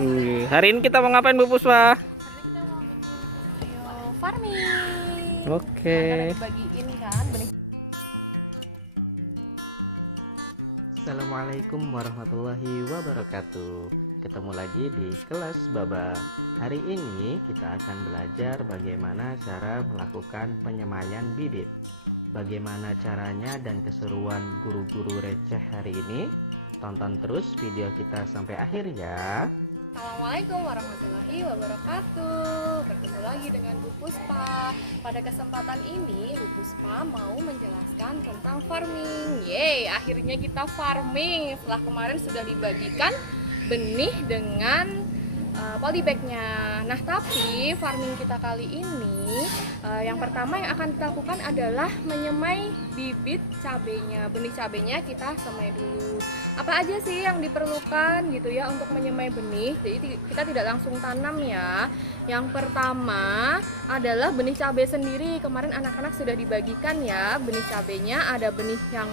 Hari ini kita mau ngapain Bu Puspa? Hari ini kita mau bikin video farming. Oke. Karena dibagiin kan benih. Assalamualaikum warahmatullahi wabarakatuh. Ketemu lagi di kelas Baba. Hari ini kita akan belajar bagaimana cara melakukan penyemaian bibit. Bagaimana caranya dan keseruan guru-guru receh hari ini? Tonton terus video kita sampai akhir ya. Assalamualaikum warahmatullahi wabarakatuh. Bertemu lagi dengan Bu Puspa. Pada kesempatan ini Bu Puspa mau menjelaskan tentang farming. Yeay, akhirnya kita farming setelah kemarin sudah dibagikan benih dengan polybagnya. Nah, tapi farming kita kali ini yang pertama yang akan kita lakukan adalah menyemai bibit cabenya. Benih cabenya kita semai dulu. Apa aja sih yang diperlukan gitu ya untuk menyemai benih? Jadi kita tidak langsung tanam ya. Yang pertama adalah benih cabai sendiri. Kemarin anak-anak sudah dibagikan ya benih cabenya. Ada benih yang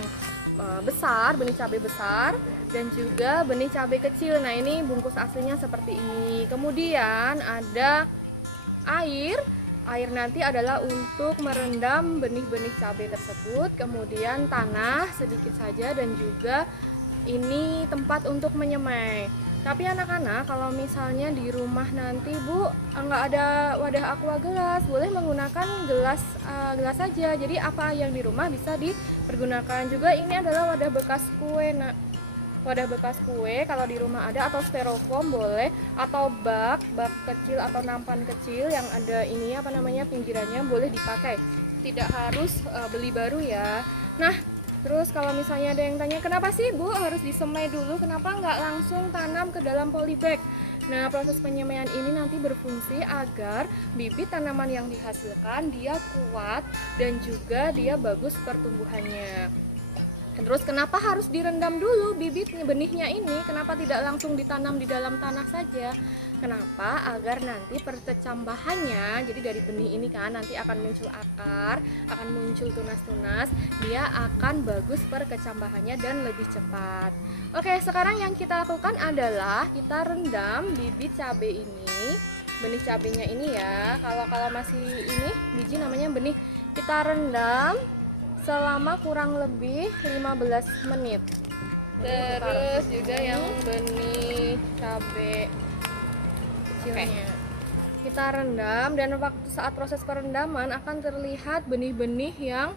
besar, benih cabai besar, dan juga benih cabai kecil. Nah, ini bungkus aslinya seperti ini. Kemudian ada air nanti adalah untuk merendam benih-benih cabai tersebut. Kemudian tanah sedikit saja, dan juga ini tempat untuk menyemai. Tapi anak-anak, kalau misalnya di rumah nanti Bu nggak ada wadah aqua gelas, boleh menggunakan gelas saja. Jadi apa yang di rumah bisa dipergunakan. Juga ini adalah wadah bekas kue. Nah, wadah bekas kue kalau di rumah ada, atau styrofoam boleh, atau bak kecil atau nampan kecil yang ada ini apa namanya pinggirannya boleh dipakai. Tidak harus beli baru ya. Nah, terus kalau misalnya ada yang tanya, kenapa sih Bu harus disemai dulu? Kenapa nggak langsung tanam ke dalam polybag? Nah, proses penyemaian ini nanti berfungsi agar bibit tanaman yang dihasilkan dia kuat dan juga dia bagus pertumbuhannya. Terus kenapa harus direndam dulu bibitnya, benihnya ini? Kenapa tidak langsung ditanam di dalam tanah saja? Kenapa? Agar nanti perkecambahannya, jadi dari benih ini kan nanti akan muncul akar, akan muncul tunas-tunas, dia akan bagus perkecambahannya dan lebih cepat. Oke, sekarang yang kita lakukan adalah kita rendam bibit cabai ini, benih cabainya ini ya. Kalau masih ini biji namanya benih, kita rendam selama kurang lebih 15 menit. Terus juga yang benih cabai kecilnya kita rendam, dan waktu saat proses perendaman akan terlihat benih-benih yang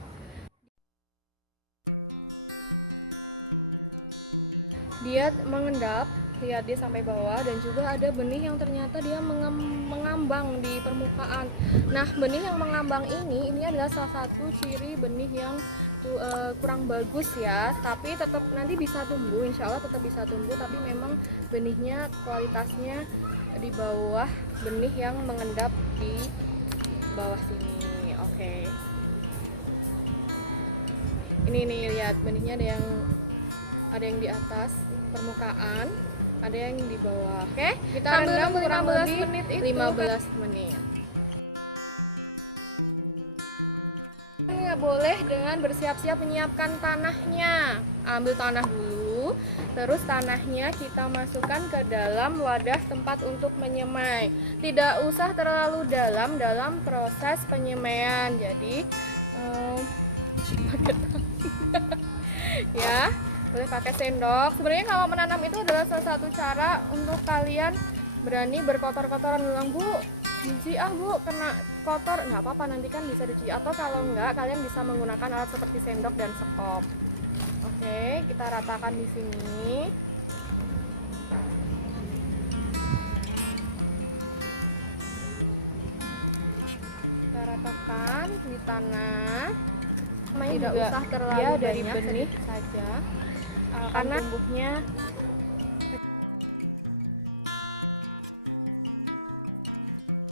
dia mengendap, lihat dia sampai bawah, dan juga ada benih yang ternyata dia mengambang di permukaan. Nah, benih yang mengambang ini adalah salah satu ciri benih yang kurang bagus ya, tapi tetap nanti bisa tumbuh, insya Allah tetap bisa tumbuh, tapi memang benihnya kualitasnya di bawah benih yang mengendap di bawah sini. Oke, ini nih, lihat benihnya ada yang di atas permukaan, ada yang di bawah. Oke, kita rendam kurang lebih 15 menit. Boleh dengan bersiap-siap menyiapkan tanahnya. Ambil tanah dulu, terus tanahnya kita masukkan ke dalam wadah tempat untuk menyemai. Tidak usah terlalu dalam proses penyemaian. Jadi ya, boleh pakai sendok. Sebenarnya kalau menanam itu adalah salah satu cara untuk kalian berani berkotor-kotoran. Bilang, Bu, biji Bu kena kotor, nggak apa-apa, nanti kan bisa dicuci. Atau kalau enggak, kalian bisa menggunakan alat seperti sendok dan sekop. Oke, kita ratakan di sini. Kita ratakan di tanah. Tidak usah terlalu banyak, dari benih saja, karena tumbuhnya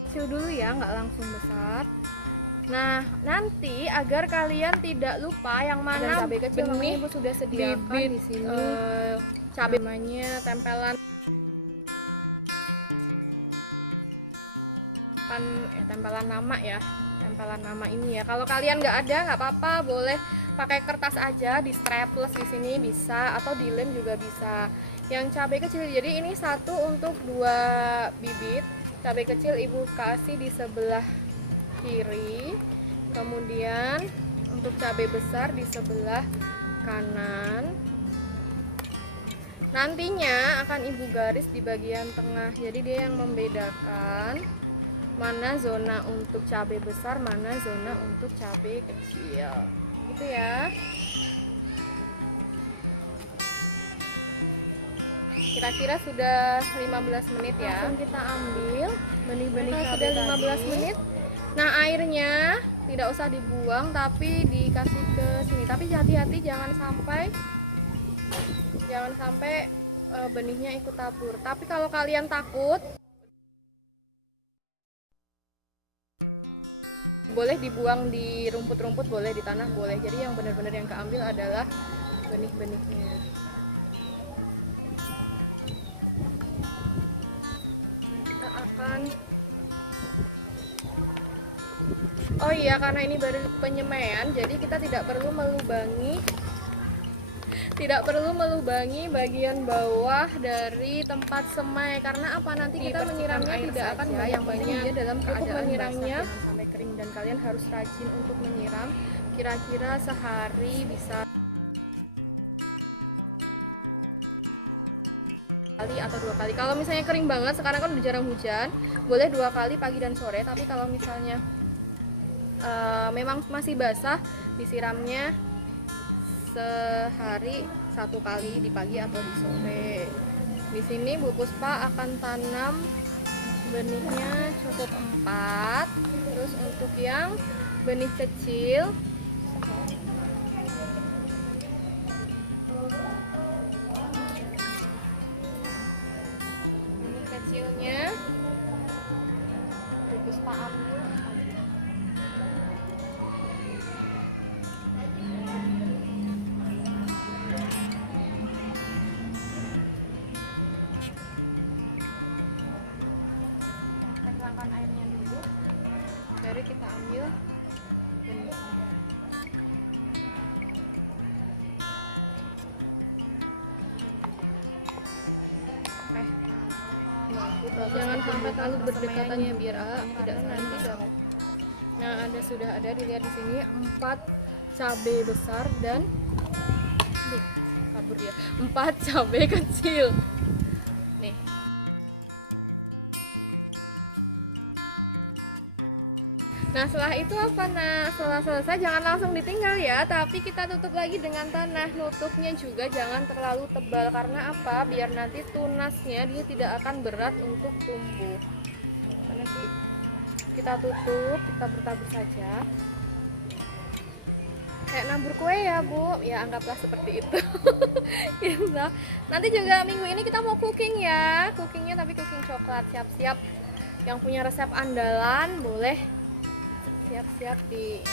kecil dulu ya, nggak langsung besar. Nah, nanti agar kalian tidak lupa yang mana cabai kecil, benih Ibu sudah sediakan bibit di sini. Cabai namanya tempelan tempelan nama ya, tempelan nama ini ya. Kalau kalian nggak ada, nggak apa-apa, boleh pakai kertas aja, di staples di sini bisa, atau dilem juga bisa. yang cabai kecil. Jadi ini satu untuk 2 bibit cabai kecil ibu kasih di sebelah kiri, kemudian untuk cabai besar di sebelah kanan. Nantinya akan ibu garis di bagian tengah, jadi dia yang membedakan mana zona untuk cabai besar, mana zona untuk cabai kecil, gitu ya. Kira-kira sudah 15 menit ya. Langsung kita ambil benih-benih cabai sudah 15 tadi. Menit. Nah, airnya tidak usah dibuang tapi dikasih ke sini. Tapi hati-hati jangan sampai benihnya ikut tabur. Tapi kalau kalian takut, boleh dibuang di rumput-rumput, boleh di tanah, boleh. Jadi yang benar-benar yang keambil adalah benih-benihnya. Kita akan oh iya, karena ini baru penyemaian, jadi kita tidak perlu melubangi bagian bawah dari tempat semai. Karena apa, nanti kita menyiramnya tidak akan banyak dia dalam keadaan menyiramnya sampai kering, dan kalian harus rajin untuk menyiram. Kira-kira sehari bisa kali atau 2 kali. Kalau misalnya kering banget, sekarang kan udah jarang hujan, boleh 2 kali pagi dan sore. Tapi kalau misalnya memang masih basah, disiramnya sehari 1 kali, di pagi atau di sore. Di sini Bu Puspa akan tanam benihnya cukup 4. Terus untuk yang benih kecil Bu Puspa ambil. Hilangkan airnya dulu, baru kita ambil benihnya. Jangan sampai terlalu berdekatannya biar tidak nanti dong. Nah, sudah ada dilihat di sini 4 cabai besar dan kabur dia, 4 cabai kecil. Nih. Nah, setelah itu apa? Nah, setelah selesai jangan langsung ditinggal ya, tapi kita tutup lagi dengan tanah. Nutupnya juga jangan terlalu tebal, karena apa? Biar nanti tunasnya dia tidak akan berat untuk tumbuh. Nanti kita tutup, kita bertabur saja. Kayak nabur kue ya Bu, ya anggaplah seperti itu. Ya, nanti juga minggu ini kita mau cooking ya, cookingnya tapi cooking coklat. Siap-siap yang punya resep andalan boleh siap-siap di.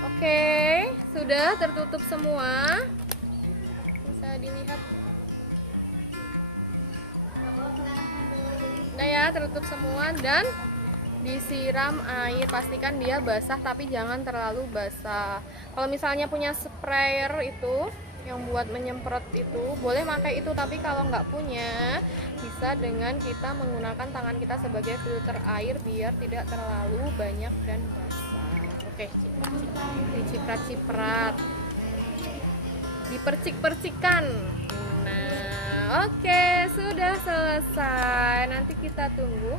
Oke, sudah tertutup semua, bisa dilihat. Nah ya, tertutup semua dan disiram air. Pastikan dia basah tapi jangan terlalu basah. Kalau misalnya punya sprayer itu yang buat menyemprot itu, boleh pakai itu. Tapi kalau nggak punya, bisa dengan kita menggunakan tangan kita sebagai filter air biar tidak terlalu banyak dan basah. Oke, diciprat-ciprat, dipercik-percikan. Nah, oke, sudah selesai. Nanti kita tunggu.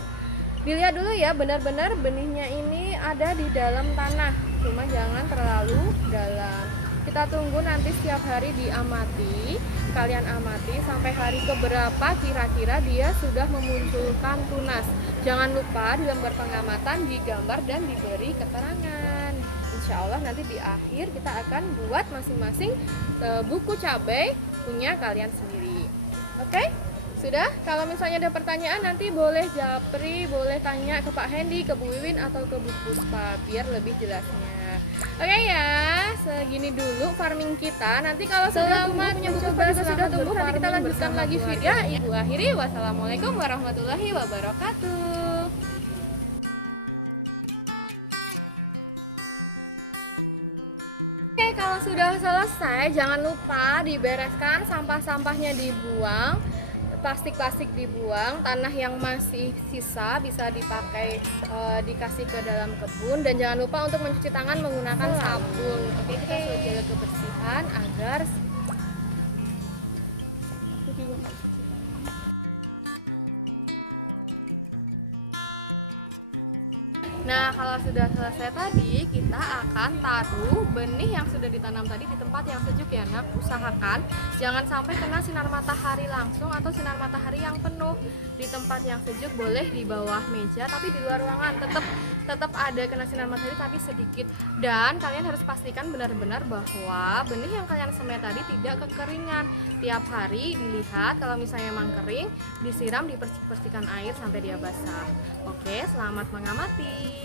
Dilihat dulu ya, benar-benar benihnya ini ada di dalam tanah, cuma jangan terlalu dalam. Kita tunggu nanti setiap hari diamati, kalian amati sampai hari keberapa kira-kira dia sudah memunculkan tunas. Jangan lupa di lembar pengamatan digambar dan diberi keterangan. Insya Allah nanti di akhir kita akan buat masing-masing buku cabai punya kalian sendiri. Oke? Sudah? Kalau misalnya ada pertanyaan nanti boleh japri, boleh tanya ke Pak Hendy, ke Bu Wiwin, atau ke Bu Puspa biar lebih jelasnya. Oke ya, segini dulu farming kita. Nanti kalau sudah tumbuh nanti kita lanjutkan lagi video. Ibu akhiri, wassalamualaikum warahmatullahi wabarakatuh. Oke, kalau sudah selesai jangan lupa dibereskan, sampah-sampahnya dibuang, plastik-plastik dibuang, tanah yang masih sisa bisa dipakai dikasih ke dalam kebun, dan jangan lupa untuk mencuci tangan menggunakan sabun. Oke, kita selalu jaga kebersihan agar Nah, kalau sudah selesai tadi, kita akan taruh benih yang sudah ditanam tadi di tempat yang sejuk ya, Nak. Usahakan jangan sampai kena sinar matahari langsung atau sinar matahari yang penuh. Di tempat yang sejuk boleh di bawah meja, tapi di luar ruangan tetap ada kena sinar matahari tapi sedikit. Dan kalian harus pastikan benar-benar bahwa benih yang kalian semai tadi tidak kekeringan. Tiap hari dilihat, kalau misalnya emang kering, disiram, dibersihkan air sampai dia basah. Oke, selamat mengamati.